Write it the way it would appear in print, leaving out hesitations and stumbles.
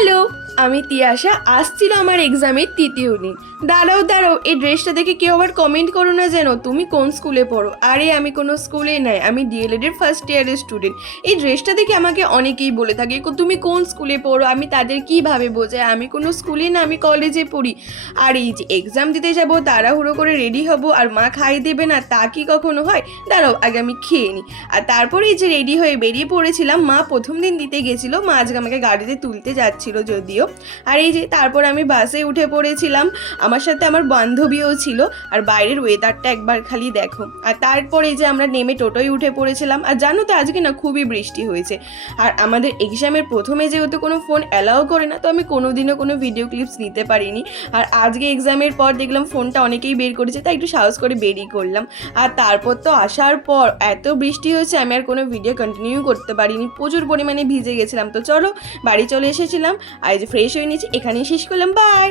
Hello, আমি তিয়াশা। আসছিল আমার এক্সামের তৃতীয় দিন। দাঁড়াও, এই ড্রেসটা দেখে কেউ আবার কমেন্ট করো না যেন তুমি কোন স্কুলে পড়ো। আরে আমি কোনো স্কুলে নাই, আমি ডিএলএড এর ফার্স্ট ইয়ারের স্টুডেন্ট। এই ড্রেসটা দেখে আমাকে অনেকেই বলে থাকে তুমি কোন স্কুলে পড়ো। আমি তাদের কিভাবে বোঝাই আমি কোনো স্কুলে না, আমি কলেজে পড়ি। আর এই যে এক্সাম দিতে যাবো, তাড়াহুড়ো করে রেডি হব আর মা খাইয়ে দেবে না, তা কি কখনো হয়? দাঁড়াও আগে আমি খেয়ে নিই। আর তারপরে এই যে রেডি হয়ে বেরিয়ে পড়েছিলাম। মা প্রথম দিন দিতে গেছিলো, মা আজকে আমাকে গাড়িতে তুলতে যাচ্ছিল যদিও। আর এই যে তারপর আমি বাসে উঠে পড়েছিলাম, আমার সাথে আমার বান্ধবীও ছিল। আর বাইরের ওয়েদারটা একবার খালি দেখো। আর তারপরে এই যে আমরা নেমে টোটোয় উঠে পড়েছিলাম। আর জানো তো আজকে না খুবই বৃষ্টি হয়েছে। আর আমাদের এক্সামের প্রথমে যেহেতু কোনো ফোন অ্যালাউ করে না, তো আমি কোনোদিনও কোনো ভিডিও ক্লিপস নিতে পারিনি। আর আজকে এক্সামের পর দেখলাম ফোনটা অনেকেই বের করেছে, তাই একটু সাহস করে বেরিয়ে করলাম। আর তারপর তো আসার পর এত বৃষ্টি হয়েছে, আমি আর কোনো ভিডিও কন্টিনিউ করতে পারিনি, প্রচুর পরিমাণে ভিজে গেছিলাম। তো চলো বাড়ি চলে এসেছিলাম। আর এই যে ফ্রেশ হয়ে নিয়েছি, এখানেই শেষ করলাম, বাই।